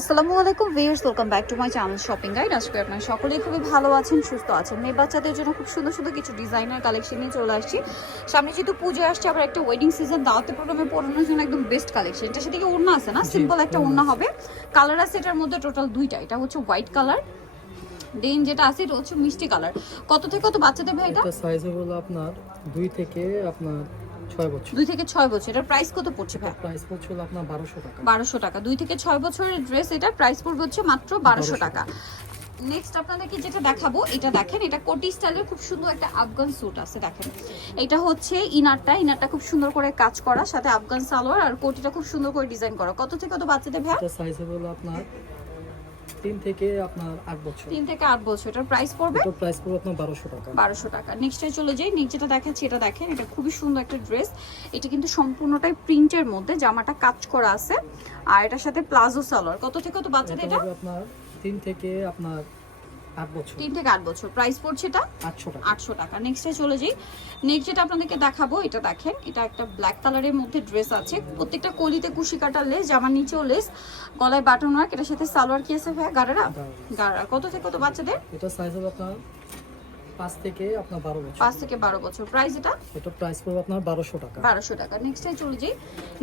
আসসালামু আলাইকুম viewers welcome back to my channel shopping guide. আজকে আপনারা সকলেই খুবই ভালো আছেন সুস্থ আছেন। মেয়ে বাচ্চাদের জন্য খুব সুন্দর সুন্দর কিছু ডিজাইনার কালেকশন নিয়ে চলে আসছি। সামনে যেহেতু পুজো আসছে আবার একটা ওয়েডিং সিজন দাওয়াতে প্রোগ্রামে পড়ানোর জন্য একদম বেস্ট কালেকশন এটা সেদিকে ওড়না আছে না? সিম্পল একটা ওড়না হবে। কালার আছে এটার মধ্যে টোটাল দুইটা। এটা হচ্ছে হোয়াইট কালার দেন যেটা আছে এটা হচ্ছে মিষ্টি কালার কত থেকে কত বাচ্চাদের ভাই এটা? সাইজ হলো আপনার দুই থেকে আপনার ছয় বছর। দুই থেকে ছয় বছর। এটার প্রাইস কত পড়ছে ভাই? প্রাইস পড়ছে হলো আপনার বারোশো টাকা। বারোশো টাকা। দুই থেকে ছয় বছরের ড্রেস এটার প্রাইস পড়বে হচ্ছে মাত্র বারোশো টাকা। নেক্সট আপনাদেরকে যেটা দেখাবো এটা দেখেন এটা কোটি স্টাইলের খুব সুন্দর একটা আফগান স্যুট আছে দেখেন। এটা হচ্ছে ইনারটা ইনারটা খুব সুন্দর করে কাজ করা সাথে আফগান সালোয়ার আর কোটিটা খুব সুন্দর করে ডিজাইন করা। কত থেকে কত বাচ্চাদের ভাই এটা সাইজ হলো আপনার তিন থেকে আপনার আট বছর। তিন থেকে আট বছর এটার প্রাইস পড়বে? এটার প্রাইস পড়বে আপনার বারোশো টাকা। বারোশো টাকা। নেক্সটে চলে যাই নেক্সট যেটা দেখাচ্ছি এটা দেখেন এটা খুবই সুন্দর একটা ড্রেস এটা কিন্তু সম্পূর্ণটাই প্রিন্টের মধ্যে জামাটা কাজ করা আছে। আর এটার সাথে প্লাজো সালোয়ার। কত থেকে কত বাচ্চাদের এটা আপনার তিন থেকে আপনার তিন থেকে আট বছর। প্রাইস পড়ছে এটা? আটশো টাকা। নেক্সটে চলে যাই। নেক্সট যেটা আপনাদেরকে দেখাবো এটা দেখেন এটা একটা ব্ল্যাক কালারের মধ্যে ড্রেস আছে। প্রত্যেকটা কলিতে কুশি কাটার লেস জামার নিচেও লেস গলায় বাটন ওয়ার্ক এটার সাথে সালোয়ার কি আছে ভাইয়া? গাড়ারা গাড়া কত থেকে কত বাচ্চাদের? এটা সাইজ হলো আপনার পাঁচ থেকে আপনার বারো বছর। পাঁচ থেকে বারো বছর। প্রাইস এটা? এটা প্রাইস পড়বে আপনার বারোশো টাকা। বারোশো টাকা। নেক্সটে চলে যাই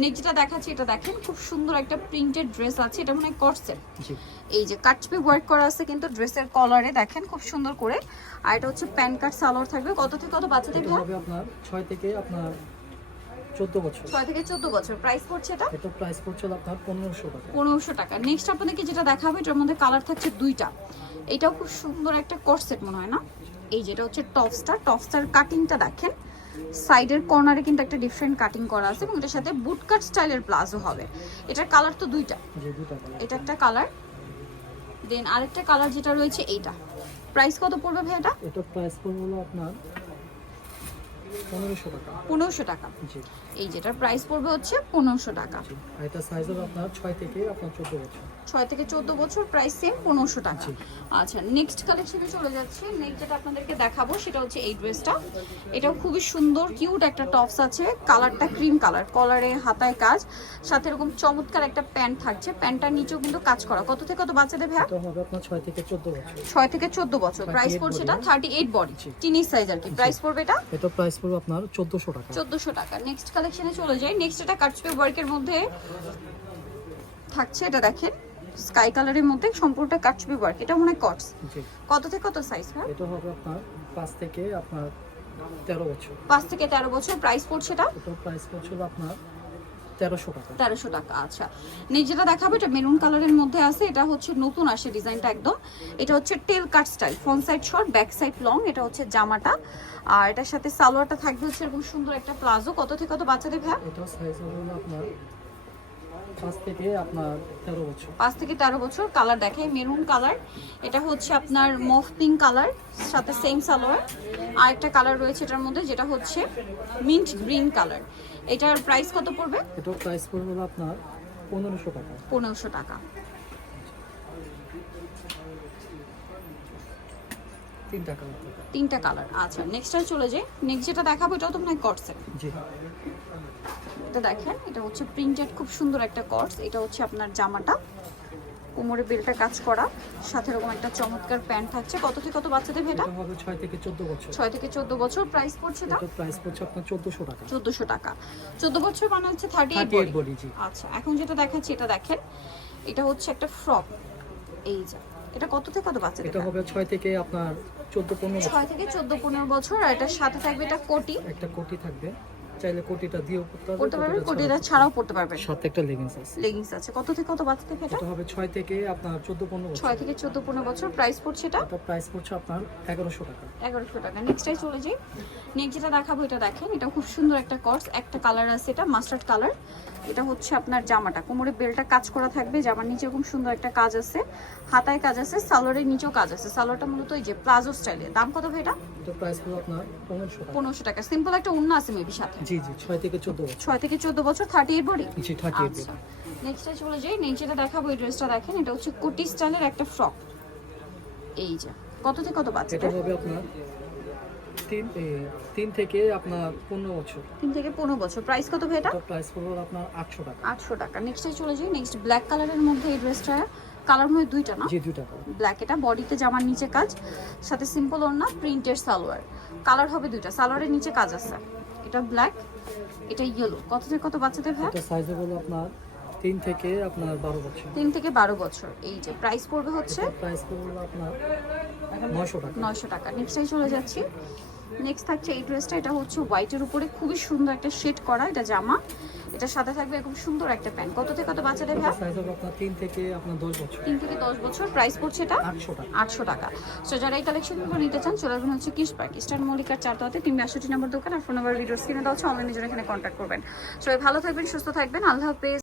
নেক্সট যেটা দেখাচ্ছি এটা দেখেন খুব সুন্দর একটা প্রিন্টেড ড্রেস আছে। এটা মনে হয় কটসের জি। এই যে কাটচপি ওয়ার্ক করা আছে কিন্তু ড্রেসের কলারে দেখেন খুব সুন্দর করে। আর এটা হচ্ছে প্যান কার্ড সালোয়ার থাকবে। কত থেকে কত এটা ভাইয়া? হবে আপনার ছয় থেকে আপনার চোদ্দ বছর। ছয় থেকে চোদ্দ বছর। প্রাইস পড়ছে এটা? এটা প্রাইস পড়ছে আপনার পনেরোশো টাকা। পনেরোশো টাকা। নেক্সট আপনাদেরকে যেটা দেখাবে এটার মধ্যে কালার থাকছে দুইটা। এটাও খুব সুন্দর একটা কটসেট মনে হয় না? এই যেটা হচ্ছে টপসটা টপস্টার কাটিংটা দেখেন সাইডের কর্নারে কিন্তু একটা ডিফারেন্ট কাটিং করা আছে এবং এটার সাথে বুট কাট স্টাইলের প্লাজো হবে। এটার কালার তো দুইটা। এটা একটা কালার দেন আরেকটা কালার যেটা রয়েছে এইটা। প্রাইস কত পড়বে ভাই এটা? এটা প্রাইস পড়বে আপনার পনেরোশো টাকা। পনেরোশো টাকা। এই যেটার প্রাইস পড়বে হচ্ছে পনেরোশো টাকা। এটা সাইজ হলো আপনার ছয় থেকে আপনার চোদ্দ বছর। ছয় থেকে চোদ্দ বছর প্রাইস সেম পনেরোশো টাকা। আচ্ছা নেক্সট কালেকশনে চলে যাচ্ছে। নেক্সট যেটা আপনাদেরকে দেখাবো সেটা হচ্ছে এই ড্রেসটা এটাও খুবই সুন্দর কিউট একটা টপস আছে। কালারটা ক্রিম কালার কলারে হাতায় কাজ। সাথে এরকম চমৎকার একটা প্যান্ট থাকছে। প্যান্টটার নিচেও কিন্তু কাজ করা। কত থেকে কত বাচ্চাদের ভ্যা হবে ছয় থেকে চোদ্দ বছর। ছয় থেকে চোদ্দ বছর। প্রাইস পড়ছে এটা? থার্টি এইট বডি জি। সাইজ আর কি। প্রাইস পড়বে এটা? এটা প্রাইস পড়বে আপনার চোদ্দোশো টাকা। চোদ্দশো টাকা। নেক্সট কালেকশনে চলে যাই। নেক্সট এটা কাটসপে ওয়ার্কের মধ্যে থাকছে এটা দেখেন। স্কাই কালারের মধ্যে সম্পূর্ণটা কাটসপে ওয়ার্ক এটা মনে কটস কত থেকে কত সাইজ হ্যাঁ এটা হবে আপনার পাঁচ থেকে আপনার তেরো বছর। পাঁচ থেকে তেরো বছর প্রাইস পড়ছে এটা? এটা প্রাইস পড়ছিল আপনার তেরোশো টাকা। তেরোশো টাকা আচ্ছা। যেটা দেখাবো এটা মেরুন কালারের মধ্যে আছে এটা হচ্ছে নতুন আসে ডিজাইনটা একদম। এটা হচ্ছে tail cut style front side short back side long এটা হচ্ছে জামাটা। আর এটার সাথে সালোয়ারটা থাকবে হচ্ছে এরকম সুন্দর একটা প্লাজো। কত থেকে কত বাচ্চাদের ভাই? এটা সাইজ হলো আপনার পাঁচ থেকে আপনার তেরো বছর। পাঁচ থেকে তেরো বছর কালার দেখে মেরুন কালার। এটা হচ্ছে আপনার মফ পিঙ্ক কালার সাথে সেম সালোয়ার। আর একটা কালার রয়েছে এটার মধ্যে যেটা হচ্ছে মিন্ট গ্রিন কালার। এটার প্রাইস কত পড়বে? এটার প্রাইস পড়বে আপনার পনেরোশো টাকা। পনেরোশো টাকা। তিনটা কালার তিনটা কালার আচ্ছা নেক্সটটা চলে যাই। নেক্সট যেটা দেখাবো এটাও তো মনে হয় কটসের জি। এটা দেখেন এটা হচ্ছে প্রিন্টেড খুব সুন্দর একটা কটস এটা হচ্ছে আপনার জামাটা। কোমরে বেলটা কাজ করা। সাথে এরকম একটা চমৎকার প্যান্ট থাকছে। কত থেকে কত বাচ্চাদের ভেটা এটা? হবে ছয় থেকে চোদ্দ বছর। ছয় থেকে চোদ্দ বছর। প্রাইস পড়ছে এটা? প্রাইস পড়ছে আপনার চোদ্দোশো টাকা। চোদ্দশো টাকা। চোদ্দ বছর মানে হচ্ছে থার্টি থার্টি এইট বডি জি। আচ্ছা এখন যেটা দেখাচ্ছি এটা দেখেন। এটা হচ্ছে একটা ফ্রক এই যে এটা কত থেকে কত বাচ্চা এটা হবে ছয় থেকে আপনার চোদ্দ পনেরো বছর ছয় থেকে চোদ্দ পনেরো বছর আর এটা সাথে থাকবে এটা কোটি। একটা কোটি থাকবে। চাইলে কোটিটা দিয়েও পড়তে পারবেন কোটিটা ছাড়াও পড়তে পারবেন। ছাড়া- সাথে একটা লেগিংস আছে। লেগিংস আছে। কত থেকে কত বাচ্চাদের এটা? এটা হবে ছয় থেকে আপনার চোদ্দ পনেরো বছর। ছয় থেকে চোদ্দ পনেরো বছর। প্রাইস পড়ছে এটা? এটা প্রাইস পড়ছে আপনার এগারোশো টাকা। এগারোশো টাকা। নেক্সটটাই চলে যাই। নেক্সট যেটা দেখাবো এটা দেখেন। এটা খুব সুন্দর একটা কর্স একটা কালার আছে এটা মাস্টার্ড কালার এটা হচ্ছে আপনার জামাটা। কোমরে বেলটা কাজ করা থাকবে। জামার নিচে খুব সুন্দর একটা কাজ আছে। হাতায় কাজ আছে। সালোয়ারের নিচেও কাজ আছে। সালোয়ারটা মূলত এই যে প্লাজো স্টাইলে। দাম কত ভাই এটা? এটা প্রাইস পড়বে আপনার পনেরোশো টাকা। সিম্পল একটা উন্না আছে মেবি সাথে। জি জি থেকে বছর। থেকে চোদ্দ বছর বডি জি আচ্ছা। নেক্সটে চলে যাই। দেখাবো এই ড্রেসটা দেখেন এটা হচ্ছে কুটি স্টাইলের একটা ফ্রক এই যে কত থেকে কত বাচ্চা এটা হবে আপনার তিন এ, তিন থেকে আপনার পনেরো বছর। তিন থেকে পনেরো বছর। প্রাইস কত ভাই এটা? তো প্রাইস পড়বে আপনার আটশো টাকা। আটশো টাকা। নেক্সটে চলে যাই। নেক্সট ব্ল্যাক কালারের মধ্যে এই ড্রেসটা কালার মধ্যে দুইটা না? জি ব্ল্যাক এটা বডিতে জামার নিচে কাজ সাথে সিম্পল ওড়না প্রিন্টের সালোয়ার। কালার হবে দুইটা সালোয়ারের নিচে কাজ আছে। এটা ব্ল্যাক এটা ইয়েলো কত থেকে কত বাচ্চাদের ভাই এটা সাইজে বলো আপনার তিন থেকে আপনার বারো বছর। তিন থেকে বারো বছর। এই যে প্রাইস পড়বে হচ্ছে প্রাইস পড়বে আপনার নয়শো টাকা। নয়শো টাকা। নেক্সটে চলে যাচ্ছি। নেক্সট থাকছে এই ড্রেসটা এটা হচ্ছে হোয়াইটের উপরে। খুবই সুন্দর একটা শেড করা এটা জামা। এটা সাথে থাকবে খুব সুন্দর একটা প্যান্ট কত থেকে কত বাচ্চাদের ভাই সাইজ হবে আপনার তিন থেকে আপনার দশ বছর। তিন থেকে দশ বছর। প্রাইস পড়ছে এটা? আটশো টাকা। আটশো টাকা। সো যারা এই কালেকশনগুলো নিতে চান চলে আসবেন হচ্ছে কিস পার্ক স্টার মল্লিকার তিন বাষট্টি নম্বর দোকান আর ফোন নাম্বার ভিডিও স্ক্রিনে দেওয়া হচ্ছে অনলাইনে জন্য এখানে কন্ট্যাক্ট করবেন। সবাই ভালো থাকবেন সুস্থ থাকবেন। আল্লাহ হাফেজ।